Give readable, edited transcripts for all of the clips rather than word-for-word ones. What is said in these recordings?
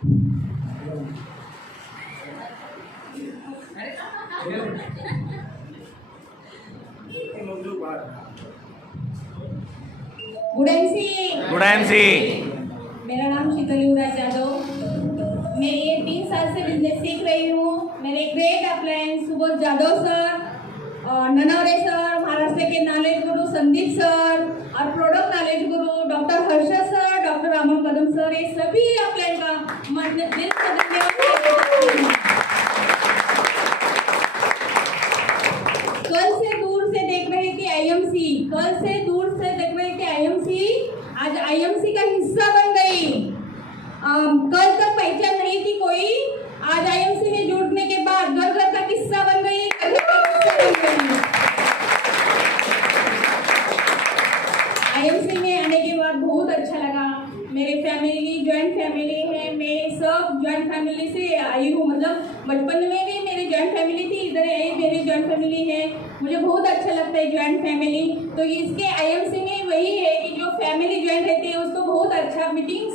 Good MC. मेरा नाम शीतल युवराज यादव। मैं ये 3 साल से बिजनेस सीख रही हूँ। मेरे great appliance Subodh Jadhav sir, Nanaware sir, Maharashtra के नॉलेज गुरु संदीप सर और प्रोडक्ट नॉलेज गुरु doctor Harshad sir, doctor Raman Kadam sir, ये सभी अपलायन का दिल से धन्यवाद। कल से दूर से देख रहे थे आईएमसी, कल से दूर से देख रहे थे आईएमसी, आज आईएमसी का हिस्सा बन गई। कल तक पहचान नहीं थी कोई, आज आईएमसी में जुड़ने के बाद घर घर का किस्सा बन गई। आईएमसी में आने के बाद बहुत अच्छा लगा। मेरे फैमिली जॉइंट फैमिली है, मैं सब जॉइंट फैमिली से आई हूँ। मतलब बचपन में भी मेरी जॉइंट फैमिली थी, इधर आई मेरी जॉइंट फैमिली है। मुझे बहुत अच्छा लगता है जॉइंट फैमिली। तो इसके आईएमसी में वही है कि जो फैमिली जॉइंट रहती है उसको बहुत अच्छा मीटिंग्स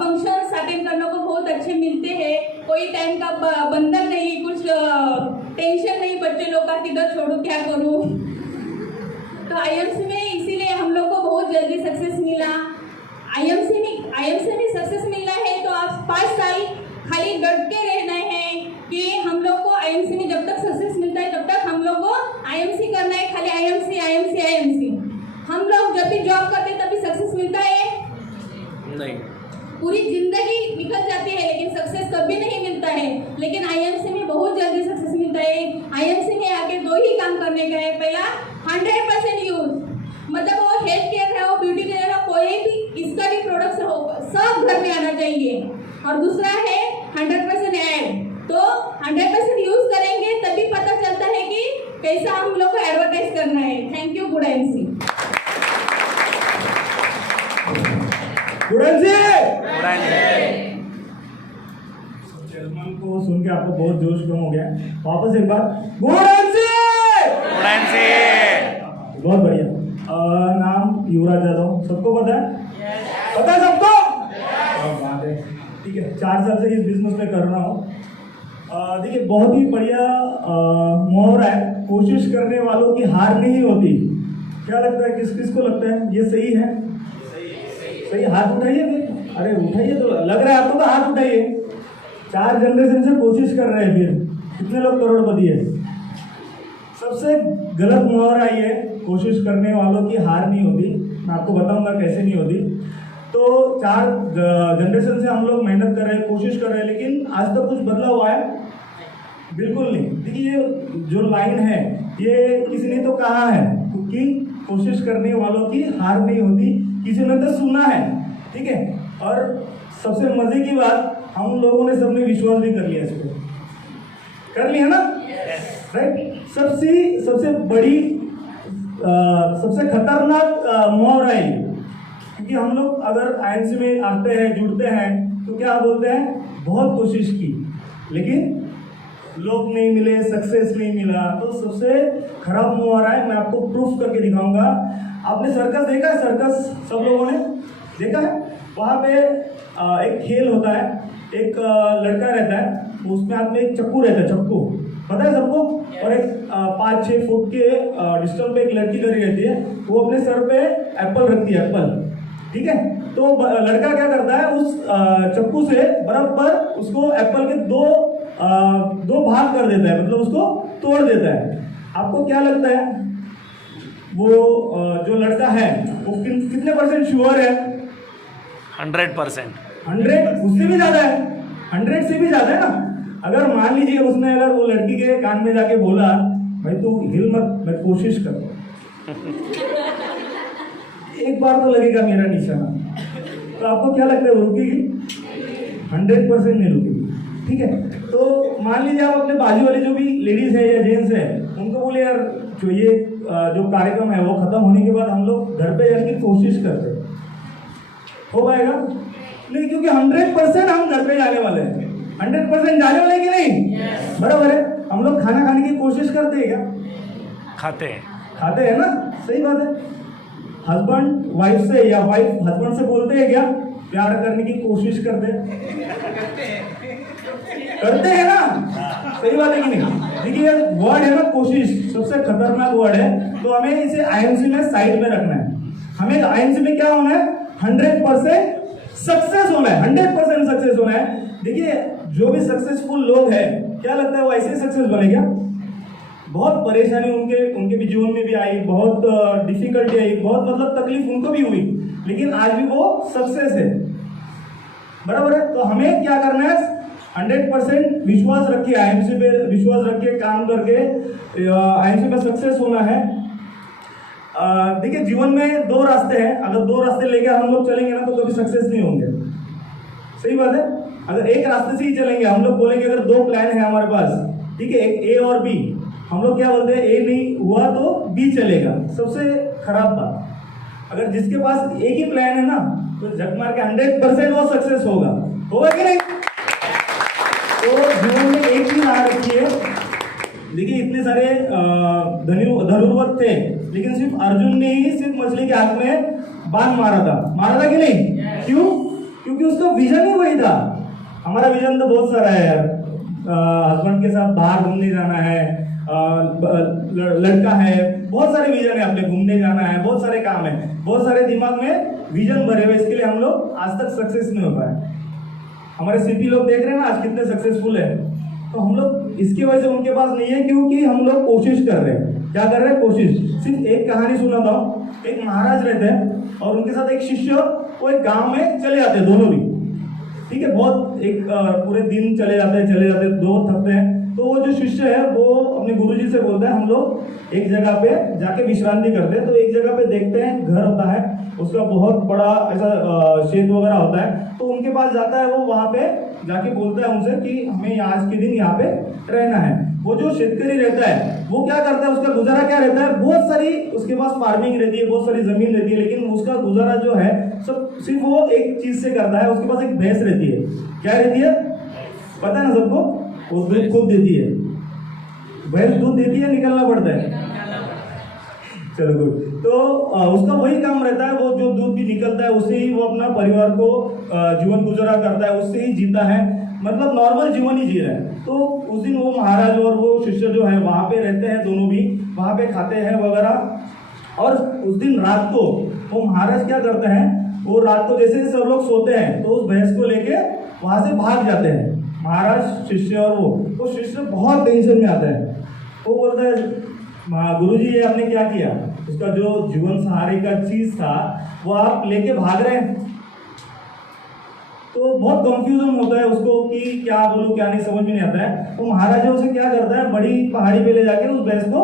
फंक्शंस अटेंड करने को बहुत अच्छे मिलते हैं। कोई टाइम का बंधन नहीं, कुछ टेंशन नहीं बच्चे लोग का किधर छोड़ू क्या करूँ। तो आईएमसी में इसीलिए हम लोग को बहुत जल्दी सक्सेस मिला। आईएमसी में सक्सेस मिलना है तो आप 5 साल खाली डट के रहना है कि हम लोग को आईएमसी में जब तक सक्सेस मिलता है तब तक हम लोग को आईएमसी करना है। खाली आईएमसी। हम लोग जब भी जॉब करते हैं तभी सक्सेस मिलता है नहीं, पूरी जिंदगी निकल जाती है लेकिन सक्सेस कभी नहीं मिलता है। लेकिन आईएमसी में बहुत जल्दी सक्सेस मिलता है। आईएमसी में आके 2 ही काम करने का है। पहला 100% यूज, मतलब वो हेल्थ केयर है, वो ब्यूटी केयर है, कोई भी इसका भी प्रोडक्ट्स हो सब घर में आना चाहिए। और दूसरा है 100% ऐड, तो 100% यूज करेंगे तभी पता चलता है कि कैसा हम लोग को एडवर्टाइज करना है। Thank you. Good MC. Salman को सुन के आपको बहुत जोश कम हो गया। वापस एक बार गुड एमसी। बहुत बढ़िया। नाम युवराज यादव, सबको पता है? पता है सबको? बात है, ठीक है। 4 साल से इस बिजनेस में कर रहा हूँ। देखिए बहुत ही बढ़िया मुहावरा है, कोशिश करने वालों की हार नहीं होती। क्या लगता है, किस किस को लगता है ये सही है? सही, हाथ उठाइए फिर। अरे उठाइए, तो लग रहा है आपको, तो हाथ उठाइए। 4 जनरेशन से कोशिश कर रहे हैं, फिर कितने लोग करोड़पति है? सबसे गलत मुहावरा ये, कोशिश करने वालों की हार नहीं होती। मैं आपको बताऊंगा कैसे नहीं होती। तो 4 जनरेशन से हम लोग मेहनत कर रहे हैं, कोशिश कर रहे हैं, लेकिन आज तक कुछ बदला हुआ है? बिल्कुल नहीं। देखिए ये जो लाइन है ये किसी ने तो कहा है कि कोशिश करने वालों की हार नहीं होती, किसी ने तो सुना है, ठीक है। और सबसे मजे की बात, हम लोगों ने सबने विश्वास भी कर लिया, इसको कर लिया ना, राइट। सबसे बड़ी सबसे खतरनाक मुहावरा है, क्योंकि हम लोग अगर आईएमसी में आते हैं, जुड़ते हैं, तो क्या बोलते हैं, बहुत कोशिश की लेकिन लोग नहीं मिले, सक्सेस नहीं मिला। तो सबसे खराब मुहावरा है। मैं आपको प्रूफ करके दिखाऊंगा। आपने सर्कस देखा है? सर्कस सब लोगों ने देखा है? वहाँ पे एक खेल होता है, एक लड़का रहता है, उसमें हाथ में एक चक्कू रहता है, चक्कू पता है सबको, और एक 5-6 फुट के डिस्टेंस पे एक लड़की खड़ी रहती है, वो अपने सर पे एप्पल रखती है, एप्पल, ठीक है। तो लड़का क्या करता है, उस चक्कू से बराबर उसको एप्पल के दो भाग कर देता है, मतलब उसको तोड़ देता है। आपको क्या लगता है, वो जो लड़का है वो कितने % श्योर है? 100%। 100, उससे भी ज्यादा है, 100 से भी ज्यादा है ना। अगर मान लीजिए उसने अगर वो लड़की के कान में जाके बोला, भाई तू हिल मत, मैं कोशिश कर, एक बार तो लगेगा मेरा निशाना, तो आपको क्या लगता है, वो रुकेगी? 100% नहीं रुकेगी, ठीक है। तो मान लीजिए आप अपने बाजू वाले जो भी लेडीज है या जेंट्स है, उनको बोले यार जो ये जो कार्यक्रम है वो खत्म होने के बाद हम लोग घर पे जाने की कोशिश करते हैं, हो पाएगा? नहीं, क्योंकि 100% हम घर पे जाने वाले हैं। 100% जाने वाले कि नहीं? बराबर है। हम लोग खाना खाने की कोशिश करते हैं क्या? खाते हैं ना, सही बात है। हस्बैंड वाइफ से या वाइफ हस्बैंड से बोलते हैं क्या? प्यार करने की कोशिश करते हैं ना? सही बात है कि नहीं? देखिए वर्ड है ना कोशिश, सबसे खतरनाक वर्ड है। तो हमें इसे आईएमसी में साइड में रखना है। हमें आईएमसी में क्या होना है? 100% सक्सेस होना है, 100% सक्सेस होना है। देखिए जो भी सक्सेसफुल लोग हैं, क्या लगता है वो ऐसे सक्सेस बने क्या? बहुत परेशानी उनके भी जीवन में भी आई, बहुत डिफिकल्टी आई, बहुत मतलब तकलीफ उनको भी हुई, लेकिन आज भी वो सक्सेस है। बराबर है? तो हमें क्या करना है? 100% विश्वास रखिए, आईएमसी पे विश्वास रखिए, काम करके आईएमसी में सक्सेस होना है। देखिए जीवन में 2 रास्ते हैं, अगर 2 रास्ते लेके हम लोग चलेंगे ना तो कभी सक्सेस नहीं होंगे। सही बात है? अगर एक रास्ते से ही चलेंगे, हम लोग बोलेंगे अगर 2 प्लान है हमारे पास, ठीक है, एक ए और बी, हम लोग क्या बोलते हैं ए नहीं हुआ तो बी चलेगा, सबसे खराब बात। अगर जिसके पास एक ही प्लान है ना तो झक मार के 100% वो सक्सेस होगा कि नहीं? तो जीवन में एक ही राह रखिए। देखिए इतने सारे धनुर्वत थे, लेकिन सिर्फ अर्जुन ने ही सिर्फ मछली के आंख में बाण मारा था कि नहीं? क्यों? क्योंकि उसका विजन ही वही था। हमारा विजन तो बहुत सारा है यार, हस्बैंड के साथ बाहर घूमने जाना है, लड़का है, बहुत सारे विजन है, अपने घूमने जाना है, बहुत सारे काम है, बहुत सारे दिमाग में विजन भरे हुए, इसके लिए हम लोग आज तक सक्सेस नहीं हो पाए। हमारे सीपी लोग देख रहे हैं ना आज कितने सक्सेसफुल है, तो हम लोग इसकी वजह से उनके पास नहीं है, क्योंकि हम लोग कोशिश कर रहे हैं। क्या कर रहे हैं? कोशिश। सिर्फ एक कहानी सुनाता हूँ। एक महाराज रहते हैं और उनके साथ एक शिष्य, वो एक गांव में चले जाते हैं दोनों भी, ठीक है, बहुत एक पूरे दिन चले जाते हैं, दो थकते हैं। तो वो जो शिष्य है वो अपने गुरुजी से बोलता है हम लोग एक जगह पे जाके विश्रांति करते हैं। तो एक जगह पे देखते हैं घर होता है, उसका बहुत बड़ा ऐसा शेड वगैरह होता है। तो उनके पास जाता है, वो वहाँ पे जाके बोलता है उनसे कि हमें आज के दिन यहाँ पे रहना है। वो जो शेतकरी रहता है वो क्या करता है, उसका गुजारा क्या रहता है? बहुत सारी उसके पास फार्मिंग रहती है, बहुत सारी जमीन रहती है, लेकिन उसका गुजारा जो है सब सिर्फ वो एक चीज से करता है। उसके पास एक भैंस रहती है। क्या रहती है? पता है ना सबको? वो दूध खूब देती है। भैंस दूध देती है, निकलना पड़ता है। चलो गुड। तो उसका वही काम रहता है, वो जो दूध भी निकलता है उससे ही वो अपना परिवार को जीवन गुजारा करता है, उससे ही जीता है, मतलब नॉर्मल जीवन ही जी रहा है। तो उस दिन वो महाराज और वो शिष्य जो है वहाँ पे रहते हैं, दोनों भी वहाँ पे खाते हैं वगैरह। और उस दिन रात को वो महाराज क्या करते हैं, वो रात को जैसे सब लोग सोते हैं तो उस भैंस को लेके वहाँ से भाग जाते हैं महाराज, शिष्य और वो शिष्य बहुत टेंशन में आता है। वो बोलता है गुरुजी ये आपने क्या किया? उसका जो जीवन सहारे का चीज था वो आप लेके भाग रहे हैं। तो बहुत कंफ्यूजन होता है उसको कि क्या बोलूं क्या नहीं, समझ में नहीं आता है। तो महाराज उसे क्या करता है, बड़ी पहाड़ी पे ले जाके उस भैंस को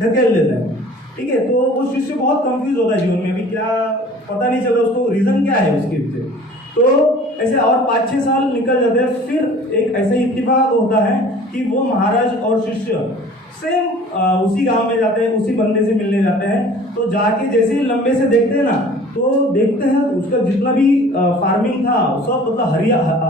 ढकेल देता है, ठीक है। तो वो शिष्य बहुत कंफ्यूज होता है जीवन में, अभी क्या पता नहीं चल रहा उसको रीजन क्या है उसके पीछे। तो ऐसे और 5-6 साल निकल जाते हैं। फिर एक ऐसा इत्तेफाक होता है कि वो महाराज और शिष्य सेम उसी गांव में जाते हैं, उसी बंदे से मिलने जाते हैं। तो जाके जैसे ही लंबे से देखते हैं ना, तो देखते हैं उसका जितना भी फार्मिंग था सब मतलब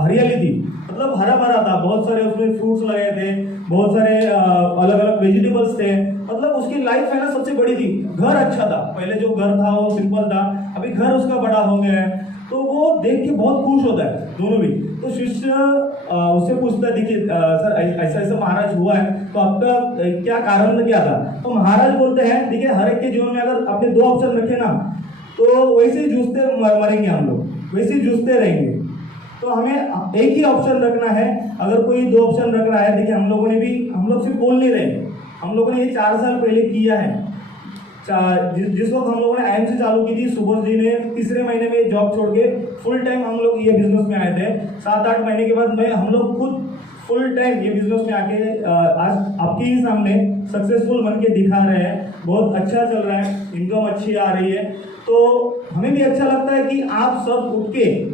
हरियाली थी, मतलब हरा भरा था, बहुत सारे उसमें फ्रूट्स लगाए थे, बहुत सारे अलग अलग वेजिटेबल्स थे, मतलब उसकी लाइफ है ना सबसे बड़ी थी। घर अच्छा था, पहले जो घर था वो सिंपल था, अभी घर उसका बड़ा हो गया है। तो वो देख के बहुत खुश होता है दोनों भी। तो शिष्य उससे पूछता है, देखिए सर ऐसा ऐसा महाराज हुआ है, तो आपका क्या कारण क्या था? तो महाराज बोलते हैं, देखिए हर एक के जीवन में अगर आपने 2 ऑप्शन रखे ना, तो वैसे ही जूझते मरेंगे हम लोग, वैसे ही जूझते रहेंगे। तो हमें एक ही ऑप्शन रखना है। अगर कोई 2 ऑप्शन रख रहा है, देखिए हम लोग सिर्फ बोल नहीं रहे, हम लोगों ने ये 4 साल पहले किया है। जिस वक्त हम लोगों ने आईएमसी चालू की थी, सुभाष जी ने तीसरे महीने में जॉब छोड़ के फुल टाइम हम लोग ये बिजनेस में आए थे। 7-8 महीने के बाद हम लोग खुद फुल टाइम ये बिजनेस में आके आज आपके ही सामने सक्सेसफुल बन के दिखा रहे हैं। बहुत अच्छा चल रहा है, इनकम अच्छी आ रही है। तो हमें भी अच्छा लगता है कि आप सब उठ के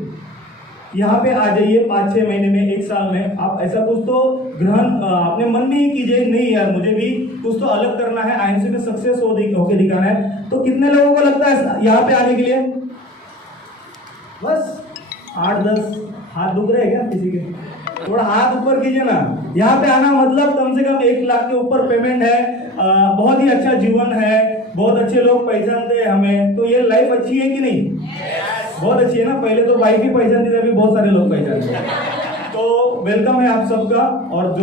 यहाँ पे आ जाइए 5-6 महीने में, 1 साल में। आप ऐसा कुछ तो ग्रहण अपने मन में ही कीजिए, नहीं यार मुझे भी कुछ तो अलग करना है, आईएमसी में सक्सेस होके दिखाना है। तो कितने लोगों को लगता है यहाँ पे आने के लिए? बस 8-10 हाथ दुख रहे हैं क्या किसी के? थोड़ा हाथ ऊपर कीजिए ना। यहाँ पे आना मतलब कम से कम 1 लाख के ऊपर पेमेंट है, बहुत ही अच्छा जीवन है, बहुत अच्छे लोग पहचानते हैं हमें। तो ये लाइफ अच्छी है कि नहीं? बहुत अच्छी है ना, पहले तो वाइफ ही पहचानती थी, अभी बहुत सारे लोग पहचानते हैं। तो वेलकम है आप सबका। और जो